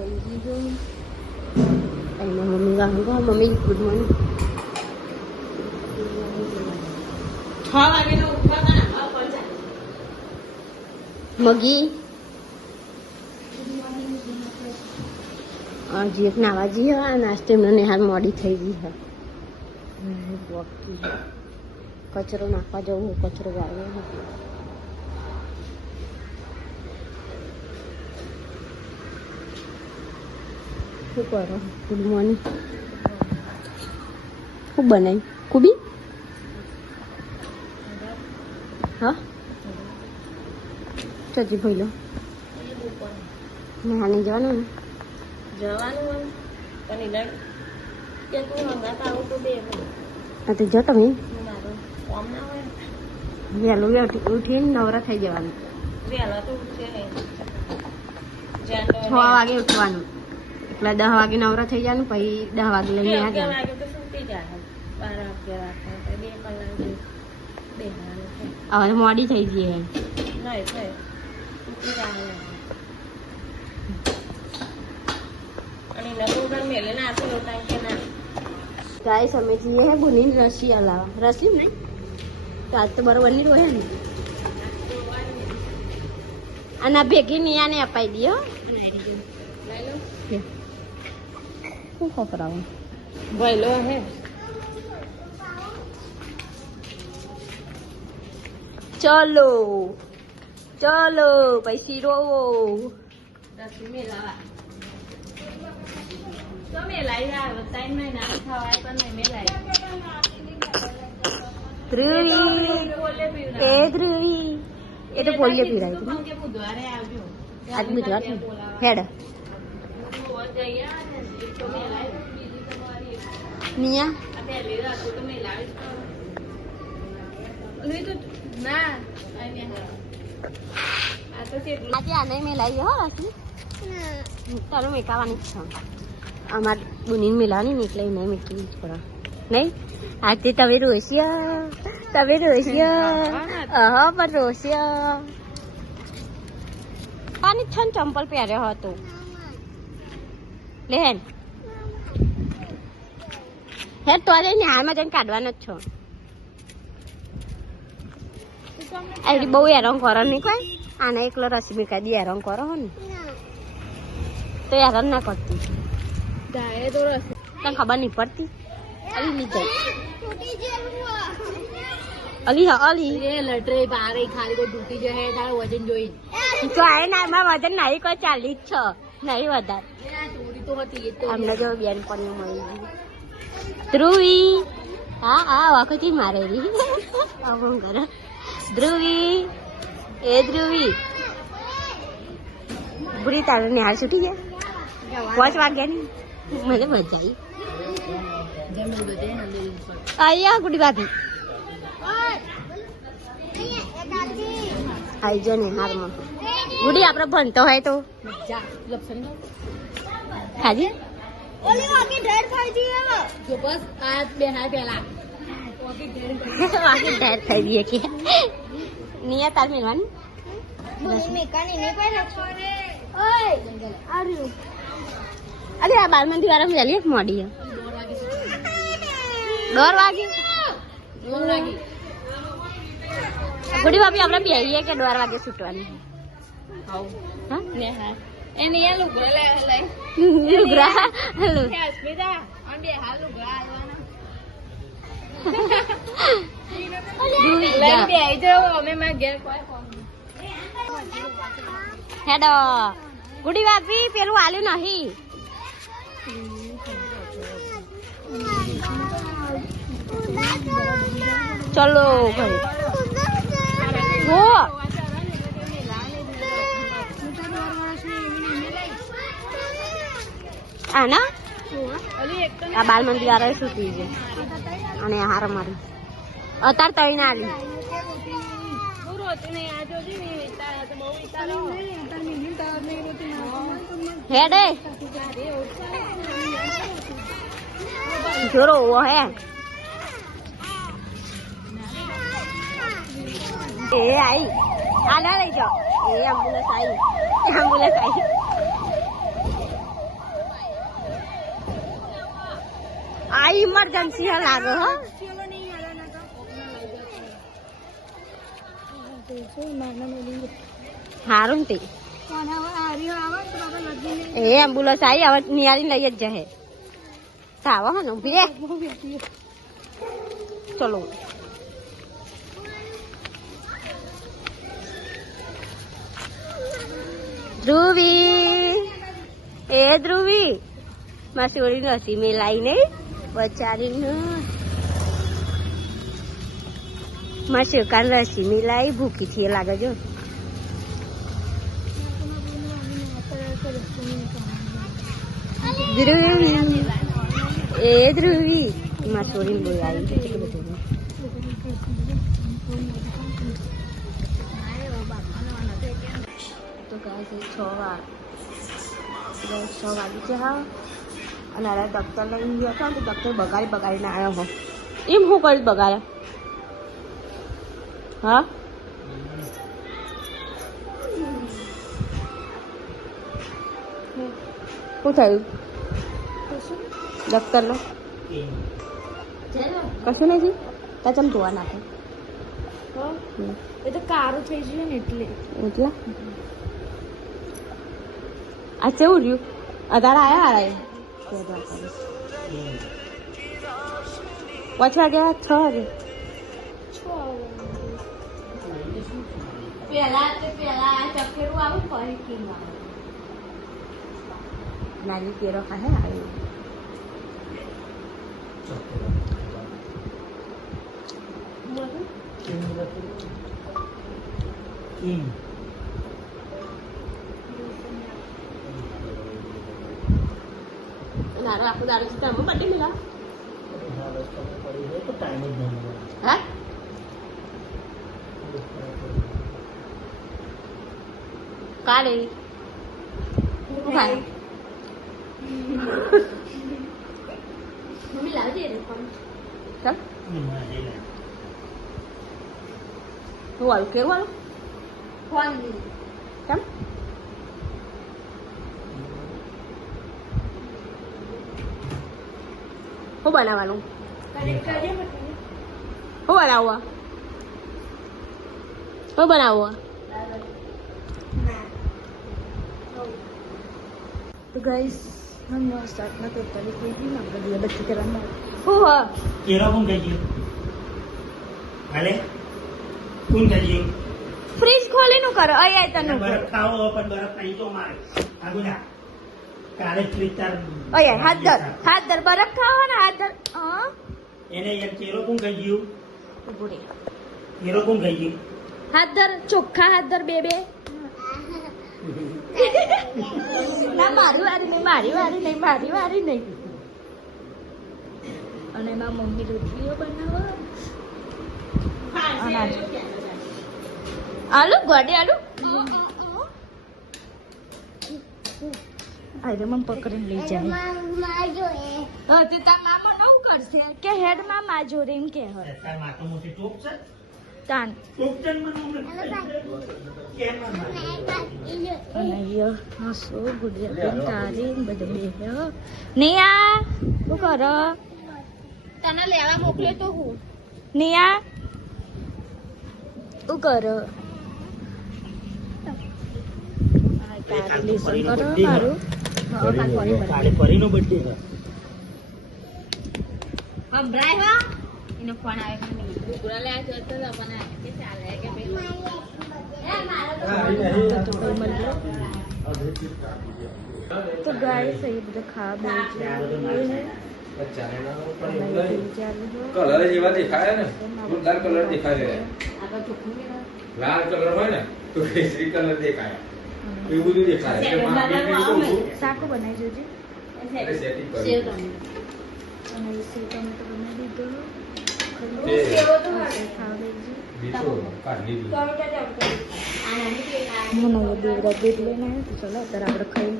થઈ ગયું અને મમ્મી વાંગો મમ્મી ગુડ મોર્નિંગ 6 વાગે ઉઠવા મગી હજી એક નાવા જઈએ નાસ્તે એમને નિહાલ મોડી થઈ ગઈ છે કચરો નાખવા જવું કચરો વાળવો શું કરો ગુડ મોર્નિંગ શું બનાવી કુબી હા ચજી ભાઈ લો નિહાલને જવાનું ને જવાનું પણ ઈડર કે તું હંગાત આવું તો બે હા તો જો તમે મારું કોમ ના હોય વહેલું ઉઠીને નવરા થઈ જવાનું વહેલા તો ઉઠશે નહીં 6 વાગે ઉઠવાનું એટલે 10 વાગે નવરા થઈ જવાનું પછી 10 વાગે લઈને આ જવાનું વાગે તો સુતી જાય 12 વાગે 2 કલાક હવે મોડી થઈ જઈએ નહીં થાય ઉઠી જાય અને નતું મેલે ના આપી લોટા કે ના ગાઈસ અમે જઈએ હે બુની રસી લાવવા રસી નહીં તો આજ તો બરોબર ની રોહે ને અને ભેગી નિયાને અપાઈ દઈએ હો શું ખપરાવું ભઈલો હે ચલો ચલો પછી રોવો રસી મેલાવા તો મેલાઈ આ 3 મહિના ખાવાય પણ નહીં મેલાઈ ધ્રુવી એ ધ્રુવી એ તો પોલિયો પીરાય છે કે બુધવારે આવજો આજ બુધવાર છે હેડ નિયા આજે આને મેલાઈ હો રાશી તારે મેકાવાની જ છે અમારે બુની મેલાવાની ને એટલે નહીં મેકવી જ પડે નહીં આજે તમે રોસ્યા હા પણ રોસ્યા પાણી છે ને ચંપલ પહેર્યો હતો લે હે તો ને હાલમાં જઈને કાઢવાનો જ છો એની બહુ હેરાન કરો નહીં કોઈ આને એકલો રસમી કાઢી હેરાન કરો હો ને તો હેરાન ના કરતી તને ખબર નહીં પડતી અલી ની જાય અલી હા અલી એ લટરે બારે ખાલી કોઈ ડૂટી જાય તારે વજન જોઈ તો આય ના એમાં વજન નહીં કોઈ 40 છે નહીં વધારે ચોરી તો હતી એ તો અમને જો બેન પણ મળી ગયું ધ્રુવી હા હા વખત મારે રી આવું કરે ધ્રુવી એ ધ્રુવી બુરી તારે ને હાલ છૂટી ગયા 5 વાગ્યા ની મને મજા આવી અહીંયા ગુડી ભાભી આઈ જો ને હારમાં ગુડી આપણે ભણતો હોય તો ખાજી ઓલી વાકી ઢેર થઈ ગઈ હવે જો બસ આ બે હા પેલા વાકી ઢેર થઈ ગઈ કે નિયા તાર મેલવાની બોલી મેકાની ને કોઈ લખો રે ઓય આર્યું અરે આ 12 મંદી વાળા મેલી એક મોડી 2 વાગે ગુડી ભાભી આપણે બેહીએ કે 2 વાગે છૂટવાની હા ને હા એને એ લુગડા લે લઈ લુગરા હેલો કે અસ્મિતા અન બે હાલ લુગડા આવવાના લઈ બે આઈ જો અમે માં ઘેર કોઈ કોમ હેડો ગુડી ભાભી પેલું આલ્યું નહીં ચલો ભાઈ હો આ ના આ બાલ મંદિર વાળા સુતી છે અને હાર મારી અત્યારે તળી ના આવી હેડે જોરો હે એ આઈ આલા લઈ જાઓ એ એમ્બ્યુલન્સ આવી આ ઇમરજન્સી હા લાગે હો હારું તે એ એમ્બ્યુલન્સ આવી હવે નિયારી લઈ જ જશે આવો હે ને ઉભી રે ચલો ધ્રુવી એ ધ્રુવી માસી રસી મેલાઈ નહીં બચારીનું માસી કાન રસી મેલાઈ ભૂખી થી લાગે જો ધ્રુવી એ ધ્રુવી માસી બોલ આવી તો ગાય 6 વાગી છે હા અને અરે ડૉક્ટર લઈને ગયો હતો ને તો ડૉક્ટર બગાડીને આવ્યો હો એમ શું કર્યું બગાડે હા શું થયું ડૉક્ટરને કશું નથી તા ચમ ધોવા નાખે એ તો કારું થઈ ગયું ને એટલા આ કેવું રહ્યું અધાર આવ્યા પાછા ગયા 6 વાગે પેલા ચક્કરું આવું ફરી નાની કેરો ખાહે આવ્યું દારૂ આખું દારૂ છે તમે પડી મિલા હા કાલે મમ્મી લાવજે ને ફોન ચાલ તું આવું કેવું આવું ફોન ચાલ શું બનાવવાનું શું બનાવવા શું બનાવવા તો ગાઈસ हम स्टार्ट ना तो पहले कोई भी ना कर दिया बच्चे करना हो हां केरा कौन कहिए हाले कौन कहिए फ्रिज खोले नु कर आय तनु बर्फ खाओ अपन बर्फ नहीं तो मारे आगो जा काले फ्रिज तार आय हाथ दर बर्फ खाओ ना हाथ दर हां એને યાર કેરો કોણ કહિયું ઉભો રે કેરો કોણ કહિયું હાથ દર ચોખ્ખા હાથ દર બે ના મારી વારી નહીં અને એમાં મમ્મી રોટલીઓ બનાવો આલુ ગોડે આલુ અરે મમ પકડીને લઈ જાય હા તે તાર મામા નવું કરશે કે હેડ માં માજોરે એમ કે હર તાર માતો મોટી ટોપ છે તાન ટોપ ચન મને કેમ અનૈયો હસો ગુજરાતી તારી બધે બે નિયા શું કરો તને લેવા મોકલે તો હું નિયા શું કરો તારી લેસન કરો મારું કાલે પરીનો બર્થડે છે હમરાય હો એનો ફોન આવે કે મેં પૂરા લે તો મને કે ચાલે કે तो गाइस सही બધું ખાવા કલર જેવા દેખાય ને ફૂલદાર કલર દેખાય છે લાલ કલર હોય ને તો કેસરી કલર દેખાય એવું બધું દેખાય શાક બનાવી જોજે અરે સેટિંગ કરી સેવ ટમેટો અને સેવ ટમેટો બનાવી દીધો બીજો કાઢી દીધું મને દેવરા દૂધ લઈને આવ્યો તો ચલો અત્યારે આપણે ખાઈ